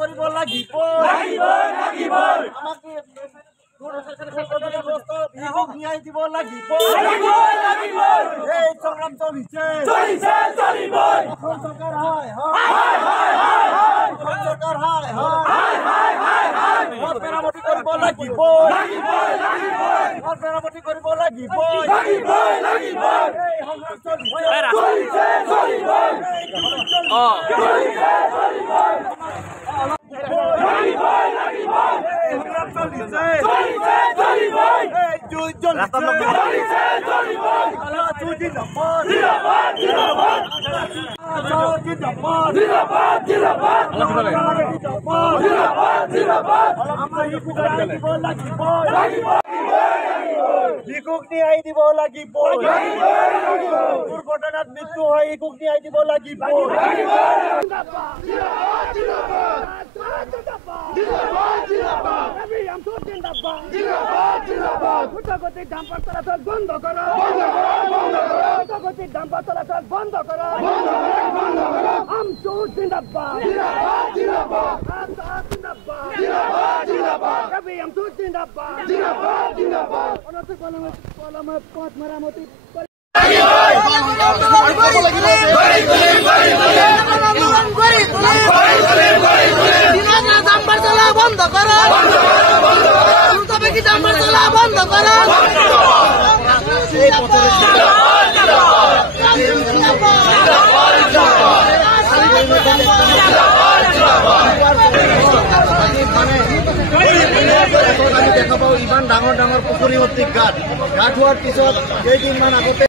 কৰিব লাগিব আমাক ন্যায় দিব লাগিব এই সংগ্ৰাম চলিছে চৰকাৰ মেৰামতি কৰিব লাগিব মেৰামতি কৰিব লাগিব শিশুক ন্যায় দিব লাগিব দুর্ঘটনাত মৃত্যু হয় শিশুক ন্যায় দিব লাগিব ডাম্পার চলাচল বন্ধ করো ডাম্পার চলাচল বন্ধ করো আমচুর জিন্দাবাদ আমচুর জিন্দাবাদ পথ মেরামতি ডাম্পার চলা বন্ধ করো ডাম্পার চলা বন্ধ করো দেখা পাও ইমান ডাঙৰ ডাঙৰ পুখুৰী অতি গাঁত হোৱাৰ পিছত কেইদিনমান আগতে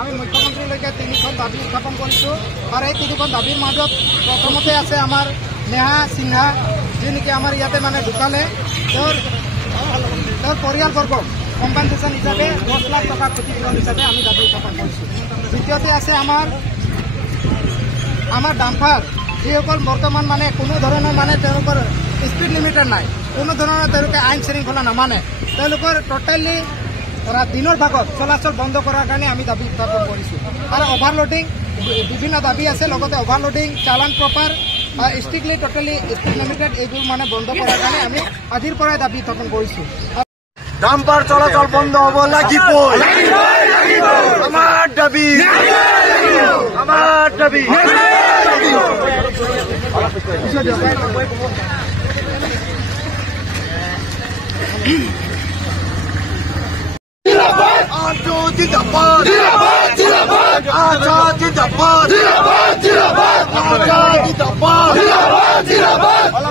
আমি মুখ্যমন্ত্ৰীলৈকে 3খন দাবী উত্থাপন কৰিছোঁ আৰু এই 3খন দাবীৰ মাজত প্ৰথমতে আছে আমাৰ নেহা সিনহা যি নেকি আমাৰ ইয়াতে মানে ঢুকালে তেওঁৰ পৰিয়ালবৰ্গক কম্পেনচেশ্যন হিচাপে 10 লাখ টকা ক্ষতিপূৰণ হিচাপে আমি দাবী উত্থাপন কৰিছোঁ দ্বিতীয়তে আছে আমাৰ ডাম্পাৰ যিসকল বৰ্তমান মানে কোনো ধৰণৰ মানে তেওঁলোকৰ স্পীড লিমিটাৰ নাই কোনো ধৰণৰ তেওঁলোকে আইন শৃংখলা নামানে তেওঁলোকৰ টোটেলি দিনৰ ভাগত চলাচল বন্ধ কৰাৰ কাৰণে আমি দাবী উত্থাপন কৰিছোঁ আৰু অভাৰলোডিং বিভিন্ন দাবী আছে লগতে অভাৰলোডিং চালান proper strictly totally speed limited এইবোৰ মানে বন্ধ কৰাৰ কাৰণে আমি আজিৰ পৰাই দাবী উত্থাপন কৰিছোঁ ডাম্পাৰ চলাচল বন্ধ হ'ব লাগিব আমাৰ দাবী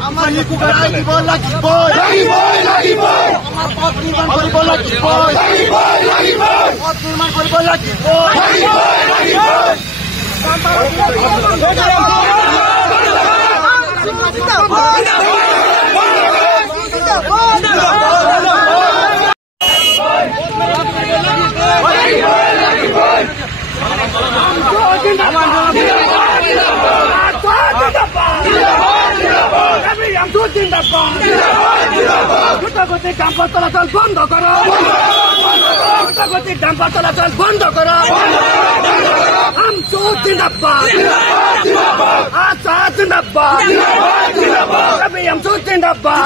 আমাৰ শিশুক ন্যায় দিব লাগিব আমাৰ পথ নিৰ্মাণ কৰিব লাগিব ডাম্পাৰ চলাচল বন্ধ কৰো ডাম্পাৰ চলাচল বন্ধ কৰো আমচুৰ জিন্দাবাদ আমচুৰ জিন্দাবাদ